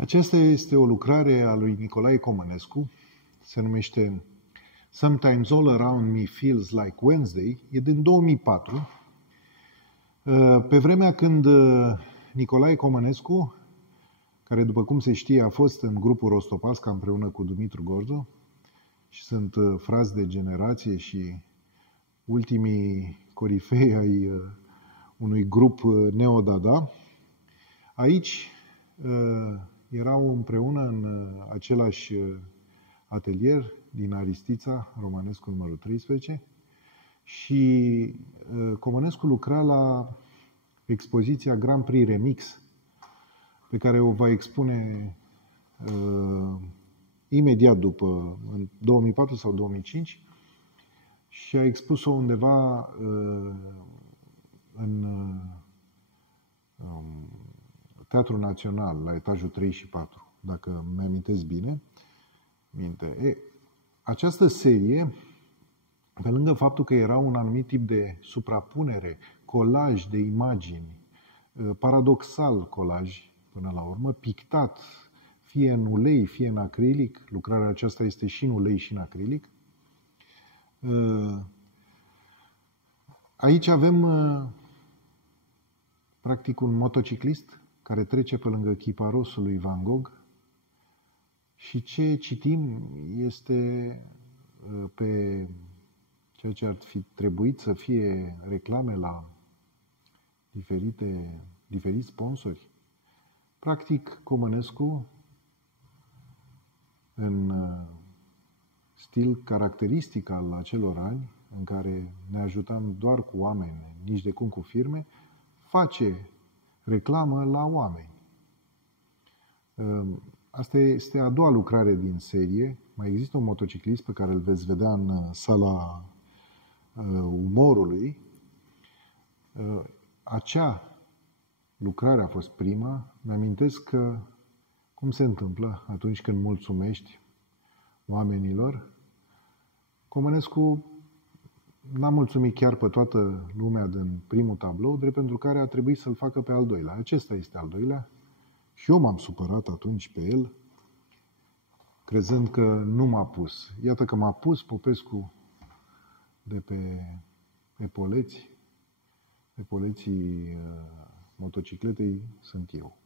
Aceasta este o lucrare a lui Nicolae Comănescu, se numește Sometimes All Around Me Feels Like Wednesday, e din 2004. Pe vremea când Nicolae Comănescu, care după cum se știe a fost în grupul Rostopasca împreună cu Dumitru Gorzo și sunt frați de generație și ultimii corifei ai unui grup neo-dada, aici erau împreună în același atelier din Aristița, Romanescu numărul 13, și Comănescu lucra la expoziția Grand Prix Remix, pe care o va expune imediat după, în 2004 sau 2005, și a expus-o undeva în Teatrul Național, la etajul 3 și 4, dacă mi-amintesc bine. Această serie, pe lângă faptul că era un anumit tip de suprapunere, colaj de imagini, paradoxal colaj, până la urmă, pictat, fie în ulei, fie în acrilic, lucrarea aceasta este și în ulei și în acrilic. Aici avem, practic, un motociclist care trece pe lângă chiparosul lui Van Gogh și ce citim este pe ceea ce ar fi trebuit să fie reclame la diferiți sponsori. Practic, Comănescu, în stil caracteristic al acelor ani, în care ne ajutam doar cu oameni, nici de cum cu firme, face reclamă la oameni. Asta este a doua lucrare din serie. Mai există un motociclist pe care îl veți vedea în sala umorului. Acea lucrare a fost prima. Mi-amintesc că cum se întâmplă atunci când mulțumești oamenilor. Comănescu n-a mulțumit chiar pe toată lumea din primul tablou, drept pentru care a trebuit să-l facă pe al doilea. Acesta este al doilea și eu m-am supărat atunci pe el, crezând că nu m-a pus. Iată că m-a pus Popescu de pe poleții motocicletei, sunt eu.